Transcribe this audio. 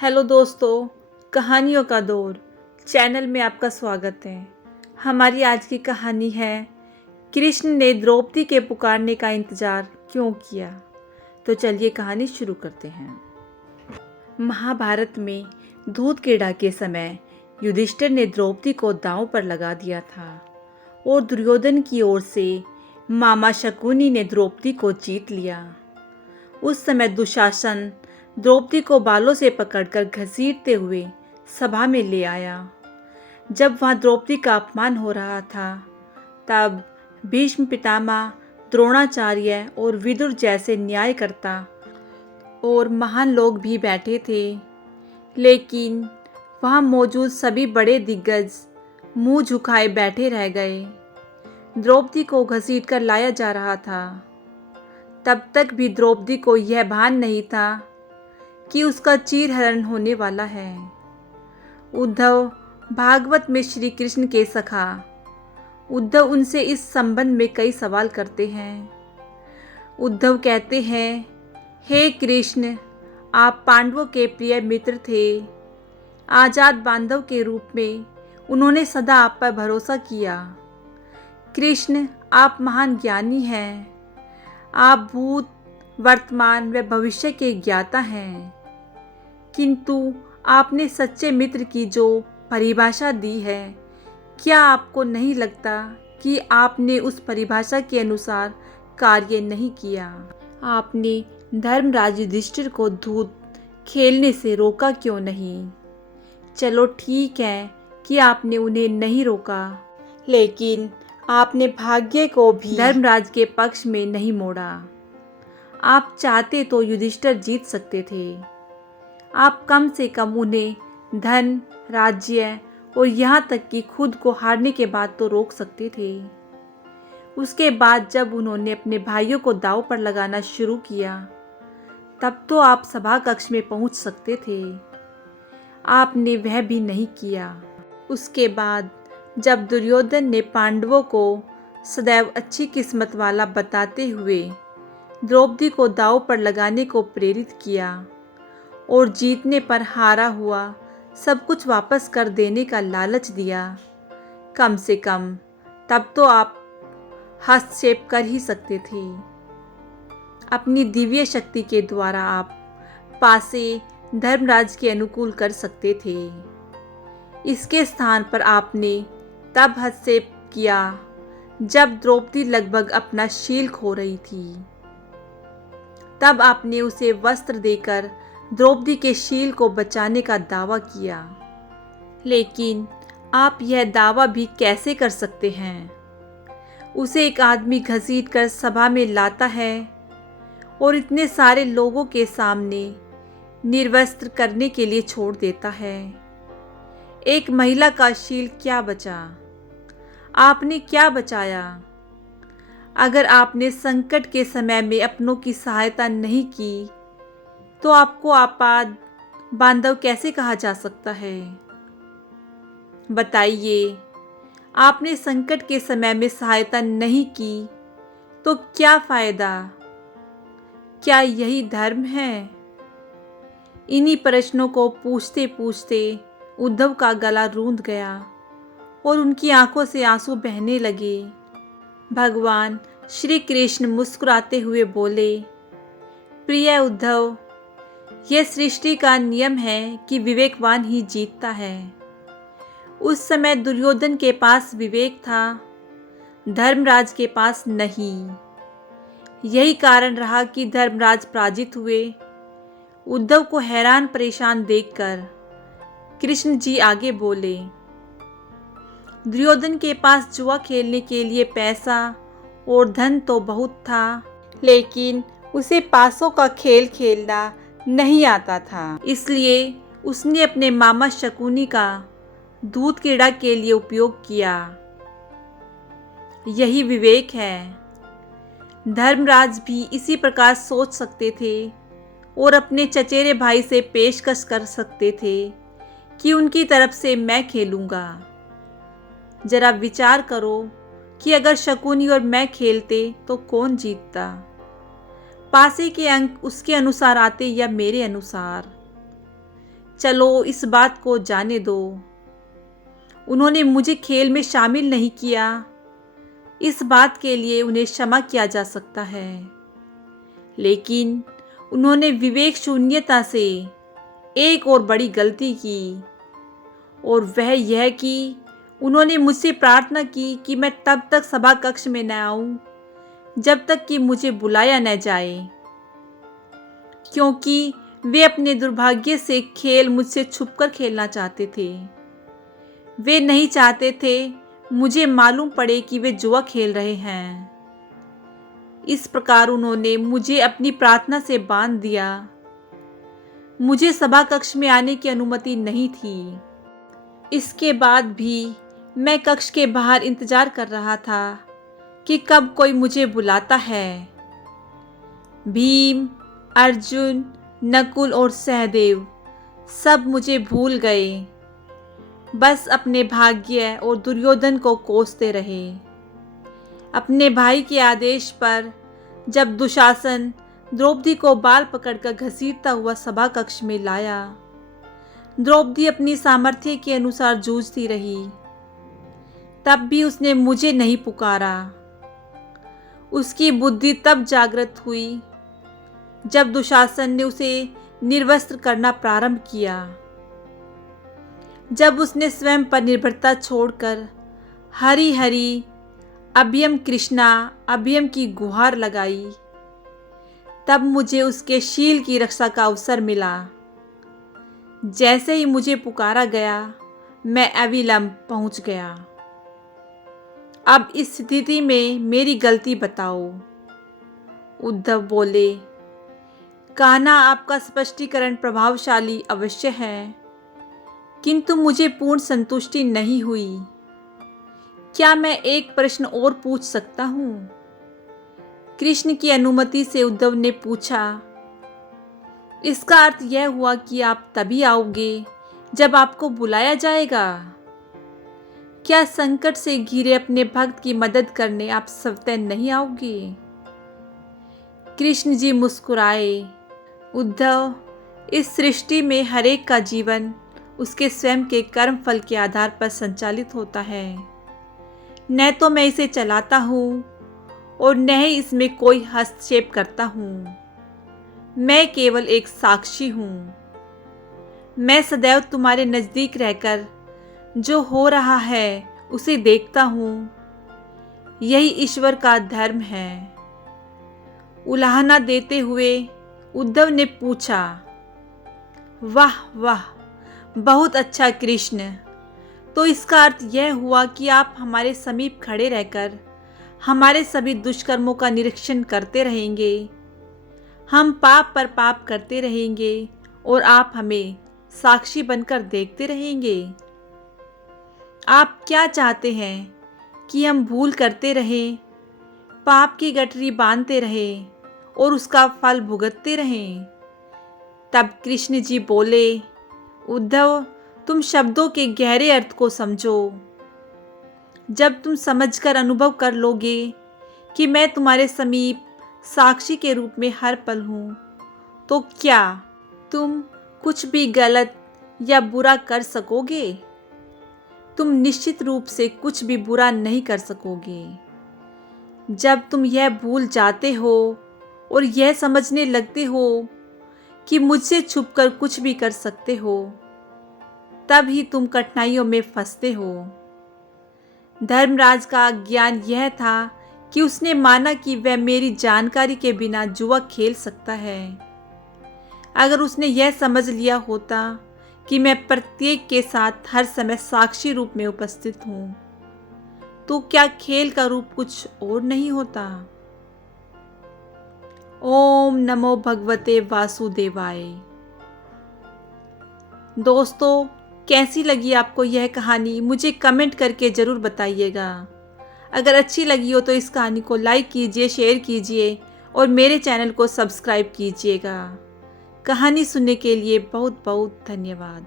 Hello दोस्तों, कहानियों का दौर चैनल में आपका स्वागत है। हमारी आज की कहानी है कृष्ण ने द्रौपदी के पुकारने का इंतज़ार क्यों किया। तो चलिए कहानी शुरू करते हैं। महाभारत में दूध क्रीड़ा के समय युधिष्ठिर ने द्रौपदी को दांव पर लगा दिया था और दुर्योधन की ओर से मामा शकुनी ने द्रौपदी को जीत लिया। उस समय दुशासन द्रौपदी को बालों से पकड़कर घसीटते हुए सभा में ले आया। जब वहां द्रौपदी का अपमान हो रहा था, तब भीष्म पितामह, द्रोणाचार्य और विदुर जैसे न्यायकर्ता और महान लोग भी बैठे थे। लेकिन वहां मौजूद सभी बड़े दिग्गज मुंह झुकाए बैठे रह गए। द्रौपदी को घसीटकर लाया जा रहा था। तब तक भी द्रौपदी को यह भान नहीं था कि उसका चीरहरण होने वाला है। उद्धव भागवत में श्री कृष्ण के सखा उद्धव उनसे इस संबंध में कई सवाल करते हैं। उद्धव कहते हैं, हे कृष्ण, आप पांडवों के प्रिय मित्र थे। आजाद बांधव के रूप में उन्होंने सदा आप पर भरोसा किया। कृष्ण, आप महान ज्ञानी हैं। आप भूत, वर्तमान व भविष्य के ज्ञाता हैं। किंतु आपने सच्चे मित्र की जो परिभाषा दी है, क्या आपको नहीं लगता कि आपने उस परिभाषा के अनुसार कार्य नहीं किया? आपने धर्मराज युधिष्ठिर को दूध खेलने से रोका क्यों नहीं? चलो ठीक है कि आपने उन्हें नहीं रोका, लेकिन आपने भाग्य को भी धर्मराज के पक्ष में नहीं मोड़ा। आप चाहते तो युधिष्ठिर जीत सकते थे। आप कम से कम उन्हें धन, राज्य और यहाँ तक कि खुद को हारने के बाद तो रोक सकते थे। उसके बाद जब उन्होंने अपने भाइयों को दांव पर लगाना शुरू किया, तब तो आप सभा कक्ष में पहुँच सकते थे। आपने वह भी नहीं किया। उसके बाद जब दुर्योधन ने पांडवों को सदैव अच्छी किस्मत वाला बताते हुए द्रौपदी को दांव पर लगाने को प्रेरित किया और जीतने पर हारा हुआ सब कुछ वापस कर देने का लालच दिया, कम से कम तब तो आप हस्तक्षेप कर ही सकते थे। अपनी दिव्य शक्ति के द्वारा आप पासे धर्मराज के अनुकूल कर सकते थे। इसके स्थान पर आपने तब हस्तक्षेप किया जब द्रौपदी लगभग अपना शील खो रही थी। तब आपने उसे वस्त्र देकर द्रौपदी के शील को बचाने का दावा किया। लेकिन आप यह दावा भी कैसे कर सकते हैं? उसे एक आदमी घसीटकर सभा में लाता है और इतने सारे लोगों के सामने निर्वस्त्र करने के लिए छोड़ देता है। एक महिला का शील क्या बचा? आपने क्या बचाया? अगर आपने संकट के समय में अपनों की सहायता नहीं की, तो आपको आपाद बांधव कैसे कहा जा सकता है? बताइए, आपने संकट के समय में सहायता नहीं की तो क्या फायदा? क्या यही धर्म है? इन्हीं प्रश्नों को पूछते पूछते उद्धव का गला रूंध गया और उनकी आंखों से आंसू बहने लगे। भगवान श्री कृष्ण मुस्कुराते हुए बोले, प्रिय उद्धव, यह सृष्टि का नियम है कि विवेकवान ही जीतता है। उस समय दुर्योधन के पास विवेक था, धर्मराज के पास नहीं। यही कारण रहा कि धर्मराज पराजित हुए। उद्धव को हैरान परेशान देखकर कृष्ण जी आगे बोले, दुर्योधन के पास जुआ खेलने के लिए पैसा और धन तो बहुत था, लेकिन उसे पासों का खेल खेलना नहीं आता था। इसलिए उसने अपने मामा शकुनी का दूध क्रीड़ा के लिए उपयोग किया। यही विवेक है। धर्मराज भी इसी प्रकार सोच सकते थे और अपने चचेरे भाई से पेशकश कर सकते थे कि उनकी तरफ से मैं खेलूंगा। जरा विचार करो कि अगर शकुनी और मैं खेलते तो कौन जीतता? पासे के अंक उसके अनुसार आते या मेरे अनुसार? चलो इस बात को जाने दो। उन्होंने मुझे खेल में शामिल नहीं किया, इस बात के लिए उन्हें क्षमा किया जा सकता है। लेकिन उन्होंने विवेक शून्यता से एक और बड़ी गलती की, और वह यह कि उन्होंने मुझसे प्रार्थना की कि मैं तब तक सभा कक्ष में न आऊं जब तक कि मुझे बुलाया न जाए, क्योंकि वे अपने दुर्भाग्य से खेल मुझसे छुपकर खेलना चाहते थे। वे नहीं चाहते थे मुझे मालूम पड़े कि वे जुआ खेल रहे हैं। इस प्रकार उन्होंने मुझे अपनी प्रार्थना से बांध दिया। मुझे सभा कक्ष में आने की अनुमति नहीं थी। इसके बाद भी मैं कक्ष के बाहर इंतजार कर रहा था कि कब कोई मुझे बुलाता है। भीम, अर्जुन, नकुल और सहदेव सब मुझे भूल गए, बस अपने भाग्य और दुर्योधन को कोसते रहे। अपने भाई के आदेश पर जब दुशासन द्रौपदी को बाल पकड़कर घसीटता हुआ सभा कक्ष में लाया, द्रौपदी अपनी सामर्थ्य के अनुसार जूझती रही। तब भी उसने मुझे नहीं पुकारा। उसकी बुद्धि तब जागृत हुई जब दुशासन ने उसे निर्वस्त्र करना प्रारंभ किया। जब उसने स्वयं पर निर्भरता छोड़कर हरि हरि अभयम कृष्णा अभयम की गुहार लगाई, तब मुझे उसके शील की रक्षा का अवसर मिला। जैसे ही मुझे पुकारा गया, मैं अविलंब पहुंच गया। अब इस स्थिति में मेरी गलती बताओ। उद्धव बोले, कान्हा, आपका स्पष्टीकरण प्रभावशाली अवश्य है, किंतु मुझे पूर्ण संतुष्टि नहीं हुई। क्या मैं एक प्रश्न और पूछ सकता हूँ? कृष्ण की अनुमति से उद्धव ने पूछा। इसका अर्थ यह हुआ कि आप तभी आओगे जब आपको बुलाया जाएगा। क्या संकट से घिरे अपने भक्त की मदद करने आप स्वतः नहीं आओगे? कृष्ण जी मुस्कुराए। उद्धव, इस सृष्टि में हरेक का जीवन उसके स्वयं के कर्म फल के आधार पर संचालित होता है। न तो मैं इसे चलाता हूँ और न ही इसमें कोई हस्तक्षेप करता हूँ। मैं केवल एक साक्षी हूँ। मैं सदैव तुम्हारे नज़दीक रहकर जो हो रहा है उसे देखता हूँ। यही ईश्वर का धर्म है। उलाहना देते हुए उद्धव ने पूछा, वाह वाह, बहुत अच्छा कृष्ण। तो इसका अर्थ यह हुआ कि आप हमारे समीप खड़े रहकर हमारे सभी दुष्कर्मों का निरीक्षण करते रहेंगे। हम पाप पर पाप करते रहेंगे और आप हमें साक्षी बनकर देखते रहेंगे। आप क्या चाहते हैं कि हम भूल करते रहें, पाप की गठरी बांधते रहें और उसका फल भुगतते रहें? तब कृष्ण जी बोले, उद्धव, तुम शब्दों के गहरे अर्थ को समझो। जब तुम समझकर अनुभव कर लोगे कि मैं तुम्हारे समीप साक्षी के रूप में हर पल हूँ, तो क्या तुम कुछ भी गलत या बुरा कर सकोगे? तुम निश्चित रूप से कुछ भी बुरा नहीं कर सकोगे। जब तुम यह भूल जाते हो और यह समझने लगते हो कि मुझसे छुपकर कुछ भी कर सकते हो, तब ही तुम कठिनाइयों में फंसते हो। धर्मराज का ज्ञान यह था कि उसने माना कि वह मेरी जानकारी के बिना जुआ खेल सकता है। अगर उसने यह समझ लिया होता कि मैं प्रत्येक के साथ हर समय साक्षी रूप में उपस्थित हूँ, तो क्या खेल का रूप कुछ और नहीं होता? ओम नमो भगवते वासुदेवाय। दोस्तों, कैसी लगी आपको यह कहानी? मुझे कमेंट करके ज़रूर बताइएगा। अगर अच्छी लगी हो तो इस कहानी को लाइक कीजिए, शेयर कीजिए और मेरे चैनल को सब्सक्राइब कीजिएगा। कहानी सुनने के लिए बहुत बहुत धन्यवाद।